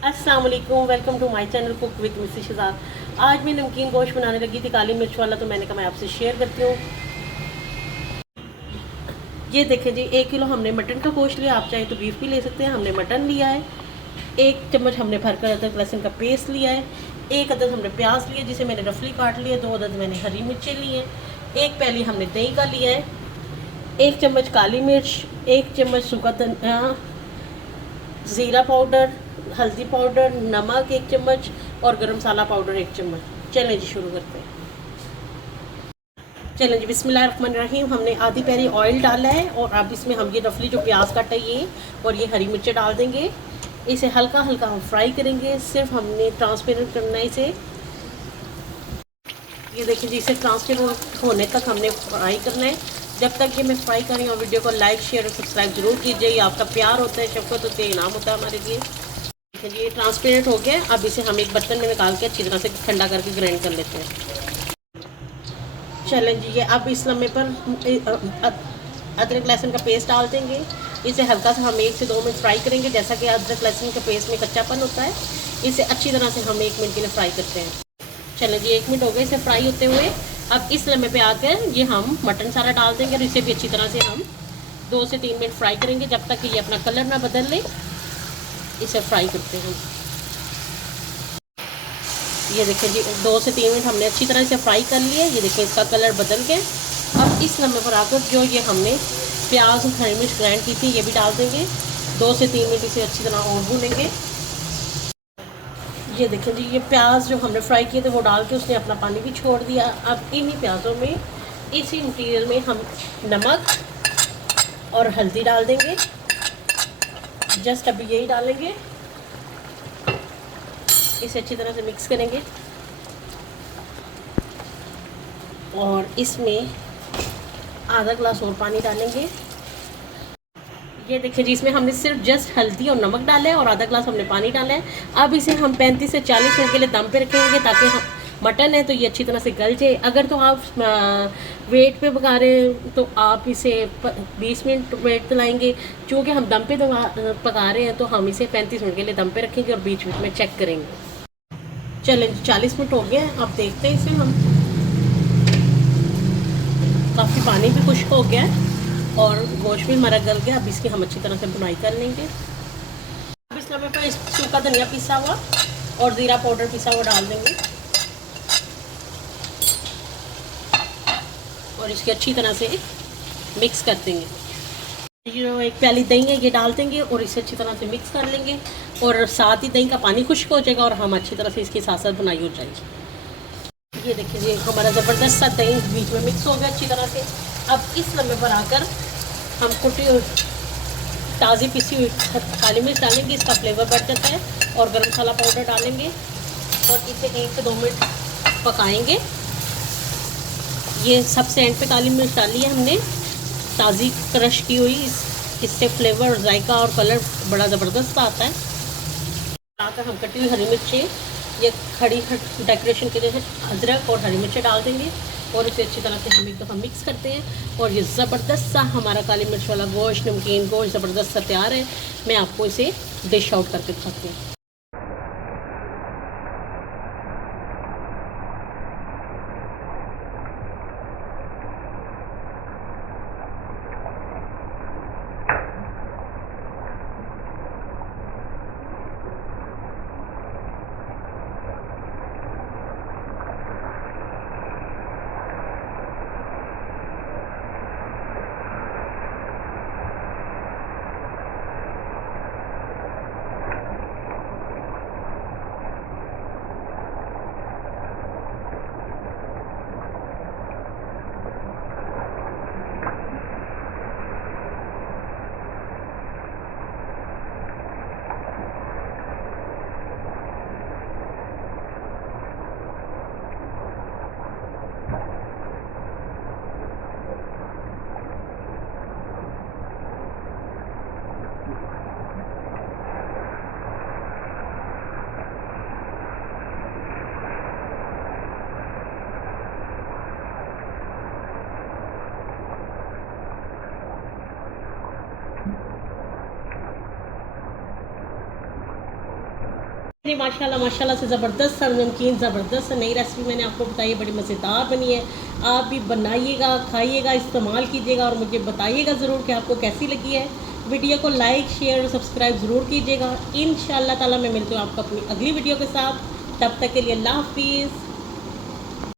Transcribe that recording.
अस्सलाम वालेकुम, welcome to my channel cook with Mrs Shahzad. आज मैं नमकीन गोश्त बनाने लगी थी, काली मिर्च वाला, तो मैंने कहा मैं आपसे शेयर करती हूँ। ये देखें जी, 1 किलो हमने मटन का गोश्त लिया। आप चाहें तो बीफ भी ले सकते हैं। हमने मटन लिया है। 1 चम्मच हमने भरकर अदरक लहसुन का पेस्ट लिया है। 1 अदद हमने प्याज लिया जिसे मैंने रफली काट लिया। 2 अदद मैंने हरी मिर्चें ली हैं। 1 प्याली हमने दही का लिया है। 1 चम्मच काली मिर्च, 1 चम्मच सूखा धनिया, ज़ीरा पाउडर, हल्दी पाउडर, नमक 1 चम्मच और गरम मसाला पाउडर 1 चम्मच। चलें जी, शुरू करते हैं। चलें जी, बिस्मिल्लाहिर्रहमानिर्रहीम। हमने आधी पैरी ऑयल डाला है और अब इसमें हम ये रफली जो प्याज काटा है ये और ये हरी मिर्चें डाल देंगे। इसे हल्का हल्का हम फ्राई करेंगे। सिर्फ हमने ट्रांसपेरेंट करना है इसे। ये देखिए जी, इसे ट्रांसपेरेंट होने तक हमने फ्राई करना है। जब तक ये मैं फ्राई कर रही हूँ, वीडियो को लाइक शेयर और सब्सक्राइब जरूर कीजिए। ये आपका प्यार होता है, शफ़क़त होती है, इनाम होता है हमारे लिए। ये ट्रांसपेरेंट हो गया। अब इसे हम एक बर्तन में निकाल के अच्छी तरह से ठंडा करके ग्राइंड कर लेते हैं। चलें जी, ये अब इस लम्हे पर अदरक लहसुन का पेस्ट डाल देंगे। इसे हल्का सा हम 1 से 2 मिनट फ्राई करेंगे। जैसा कि अदरक लहसुन के पेस्ट में कच्चापन होता है, इसे अच्छी तरह से हम 1 मिनट के लिए फ्राई करते हैं। चलें जी, 1 मिनट हो गए इसे फ्राई होते हुए। अब इस लम्हे पे आकर ये हम मटन सारा डाल देंगे और इसे भी अच्छी तरह से हम 2 से 3 मिनट फ्राई करेंगे, जब तक कि ये अपना कलर ना बदल ले। इसे फ्राई करते हैं। ये देखिए जी, 2 से 3 मिनट हमने अच्छी तरह से फ्राई कर लिए। ये देखिए, इसका कलर बदल गया। अब इस लम्हे पर आकर जो ये हमने प्याज और हरी मिर्च ग्राइंड की थी ये भी डाल देंगे। 2 से 3 मिनट इसे अच्छी तरह और भूनेंगे। ये देखिए जी, ये प्याज जो हमने फ्राई किए थे वो डाल के उसने अपना पानी भी छोड़ दिया। अब इन्हीं प्याज़ों में, इसी मटीरियल में हम नमक और हल्दी डाल देंगे। जस्ट अभी यही डालेंगे। इसे अच्छी तरह से मिक्स करेंगे और इसमें आधा ग्लास और पानी डालेंगे। ये देखिए जी, इसमें हमने सिर्फ जस्ट हल्दी और नमक डाला है और आधा ग्लास हमने पानी डाला है। अब इसे हम 35 से 40 मिनट के लिए दम पे रखेंगे, ताकि हम मटन है तो ये अच्छी तरह से गल जाए। अगर तो आप वेट पे पका रहे हैं तो आप इसे 20 मिनट वेट दिलाएंगे। चूँकि हम दम पे पका रहे हैं तो हम इसे 35 मिनट के लिए दम पे रखेंगे और बीच बीच में चेक करेंगे। चलें, 40 मिनट हो गए हैं। अब देखते हैं इसे हम। काफ़ी पानी भी खुश्क हो गया है और गोश्त भी हमारा गल गया। अब इसकी हम अच्छी तरह से बुनाई कर लेंगे। अब इस लम्हे पर सूखा धनिया पिसा हुआ और ज़ीरा पाउडर पिसा हुआ डाल देंगे और इसकी अच्छी तरह से मिक्स कर देंगे। जो 1 प्याली दही है ये डाल देंगे और इसे अच्छी तरह से मिक्स कर लेंगे और साथ ही दही का पानी खुश्क हो जाएगा और हम अच्छी तरह से इसके साथ साथ बुनाई हो जाएगी। ये देखिए जी, हमारा ज़बरदस्त सा दही बीच में मिक्स हो गया अच्छी तरह से। अब इस लम्हे पर आकर हम कुटी ताज़ी पिसी हुई काली मिर्च डालेंगे। इसका फ्लेवर बढ़ जाता है। और गरम मसाला पाउडर डालेंगे और इसे 1 से 2 मिनट पकाएंगे। ये सबसे एंड पे काली मिर्च डाली है हमने, ताज़ी क्रश की हुई। इससे फ्लेवर और जायका और कलर बड़ा ज़बरदस्त आता है। आकर हम कटी हुई हरी मिर्चें, ये खड़ी डेकोरेशन के लिए अदरक और हरी मिर्चें डाल देंगे और इसे अच्छी तरह से हम एक दफ़ा मिक्स करते हैं और ये ज़बरदस्त सा हमारा काली मिर्च वाला गोश्त, नमकीन गोश्त ज़बरदस्त सा तैयार है। मैं आपको इसे डिश आउट करके दिखाती हूँ। जी माशाल्लाह माशाल्लाह से ज़बरदस्त सा नमकीन, ज़बरदस्त नई रेसिपी मैंने आपको बताई, बड़ी मज़ेदार बनी है। आप भी बनाइएगा, खाइएगा, इस्तेमाल कीजिएगा और मुझे बताइएगा ज़रूर कि आपको कैसी लगी है। वीडियो को लाइक, शेयर और सब्सक्राइब ज़रूर कीजिएगा। इंशाअल्लाह ताला मैं मिलती हूँ आपको अपनी अगली वीडियो के साथ। तब तक के लिए अल्लाह हाफ़िज़।